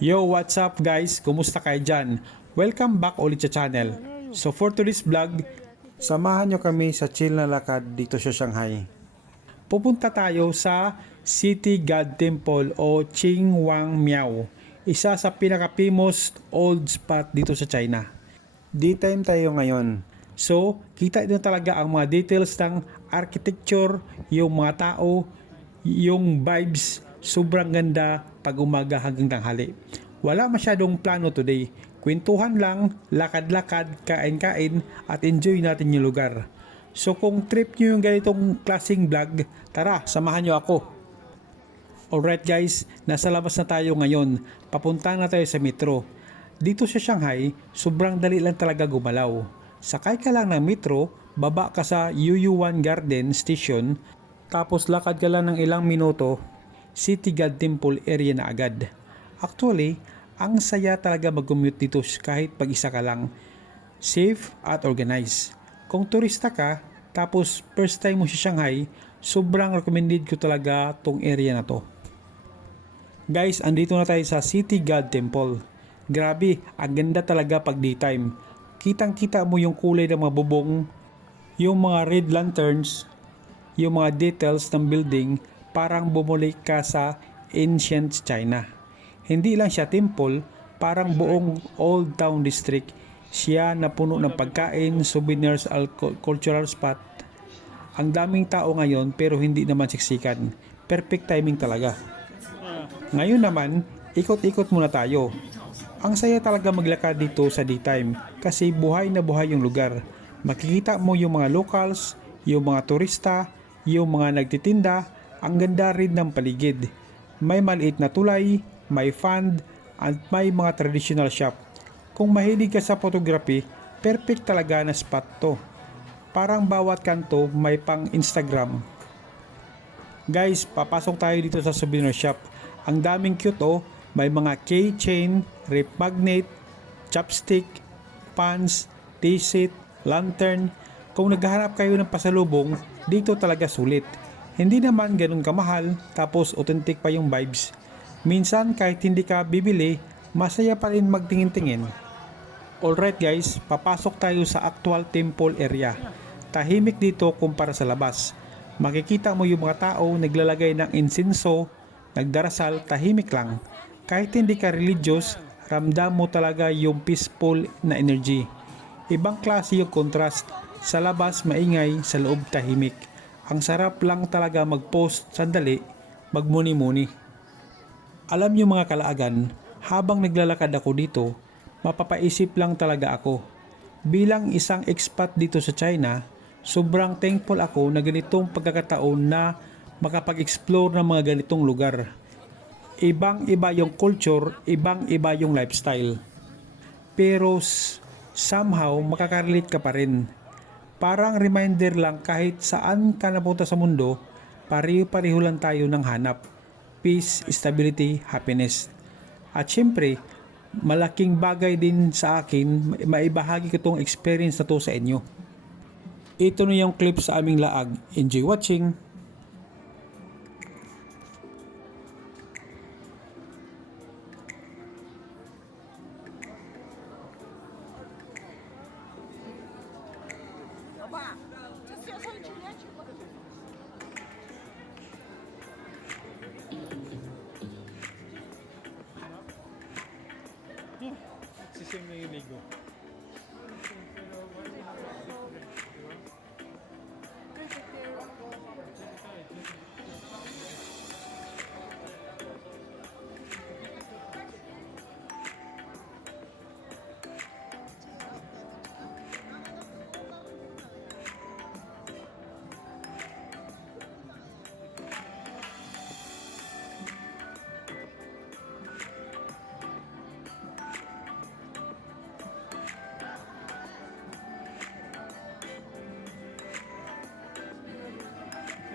Yo, what's up guys? Kumusta kayo dyan? Welcome back ulit sa channel. So for today's vlog, samahan nyo kami sa chill na lakad dito sa Shanghai. Pupunta tayo sa City God Temple o Qing Wang Miao, isa sa pinaka-famous old spot dito sa China. Daytime tayo ngayon. So, kita nyo talaga ang mga details ng architecture, yung mga tao, yung vibes, sobrang ganda pag umaga hanggang tanghali. Wala masyadong plano today. Kwentuhan lang, lakad-lakad, kain-kain at enjoy natin yung lugar. So kung trip nyo yung ganitong klaseng vlog, tara, samahan nyo ako. Alright guys, nasa labas na tayo ngayon. Papunta na tayo sa metro. Dito sa Shanghai, sobrang dali lang talaga gumalaw. Sakay ka lang ng metro, baba ka sa Yuyuan Garden Station, tapos lakad ka lang ng ilang minuto, City God Temple area na agad. Actually, ang saya talaga mag-commute dito kahit pag-isa ka lang. Safe at organized. Kung turista ka, tapos first time mo sa Shanghai, sobrang recommended ko talaga tong area na to. Guys, andito na tayo sa City God Temple. Grabe, ang ganda talaga pag daytime. Kitang-kita mo yung kulay ng mga bubong, yung mga red lanterns, yung mga details ng building, parang bumalik ka sa ancient China. Hindi lang siya temple, parang buong old town district siya na puno ng pagkain, souvenirs, cultural spot. Ang daming tao ngayon pero hindi naman siksikan. Perfect timing talaga. Ngayon naman, ikot-ikot muna tayo. Ang saya talaga maglakad dito sa daytime kasi buhay na buhay yung lugar. Makikita mo yung mga locals, yung mga turista, yung mga nagtitinda. Ang ganda rin ng paligid. May maliit na tulay, may fund, at may mga traditional shop. Kung mahilig ka sa photography, perfect talaga na spot to. Parang bawat kanto may pang Instagram. Guys, papasok tayo dito sa souvenir shop. Ang daming cute oh. May mga keychain, rip magnet, chopstick, pans, t-shirt, lantern. Kung naghahanap kayo ng pasalubong, dito talaga sulit. Hindi naman ganun kamahal, tapos authentic pa yung vibes. Minsan kahit hindi ka bibili, masaya pa rin magtingin-tingin. Alright guys, papasok tayo sa actual temple area. Tahimik dito kumpara sa labas. Makikita mo yung mga tao naglalagay ng insenso, nagdarasal, tahimik lang. Kahit hindi ka religious, ramdam mo talaga yung peaceful na energy. Ibang klase yung contrast. Sa labas maingay, sa loob tahimik. Ang sarap lang talaga mag-post sandali, magmuni-muni. Alam niyo mga kalaagan, habang naglalakad ako dito, mapapaisip lang talaga ako. Bilang isang expat dito sa China, sobrang thankful ako na ganitong pagkakataon na makapag-explore ng mga ganitong lugar. Ibang-iba yung culture, ibang-iba yung lifestyle. Pero somehow makakarelate ka pa rin. Parang reminder lang kahit saan ka napunta sa mundo, pareho-pareho lang tayo ng hanap. Peace, stability, happiness. At syempre, malaking bagay din sa akin, maibahagi ko tong experience na to sa inyo. Ito na yung clip sa aming laag. Enjoy watching!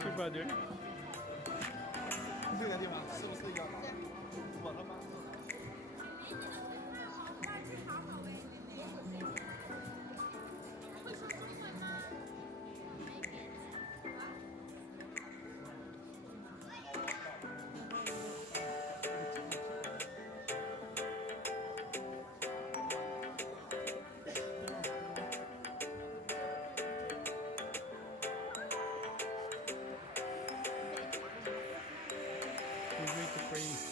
Your brother? way to pray.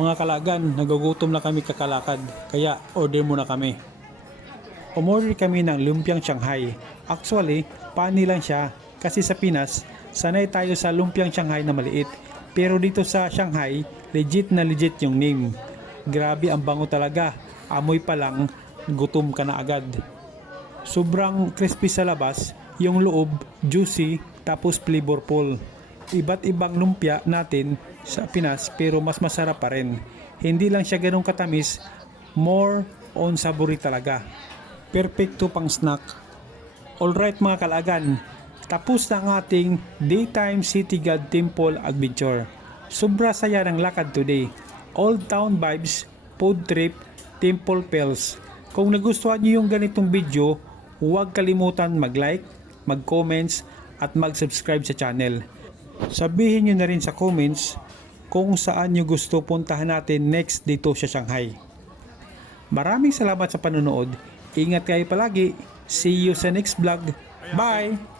Mga kalagan, nagugutom na kami kakalakad, kaya order muna kami. Umorder kami ng lumpiang Shanghai. Actually, pani lang siya kasi sa Pinas, sanay tayo sa lumpiang Shanghai na maliit. Pero dito sa Shanghai, legit na legit yung name. Grabe ang bango talaga, amoy pa lang, gutom ka na agad. Sobrang crispy sa labas, yung loob, juicy, tapos flavorful. Iba't ibang lumpia natin sa Pinas pero mas masarap pa rin. Hindi lang siya ganun katamis, more on savory talaga. Perfecto pang snack. Alright mga kalagan, tapos na ang ating Daytime City God Temple Adventure. Sobra saya ng lakad today. Old Town vibes, food trip, temple bells. Kung nagustuhan niyo yung ganitong video, huwag kalimutan mag-like, mag-comments, at mag-subscribe sa channel. Sabihin nyo na rin sa comments kung saan nyo gusto puntahan natin next dito sa Shanghai. Maraming salamat sa panonood. Ingat kayo palagi. See you sa next vlog. Bye!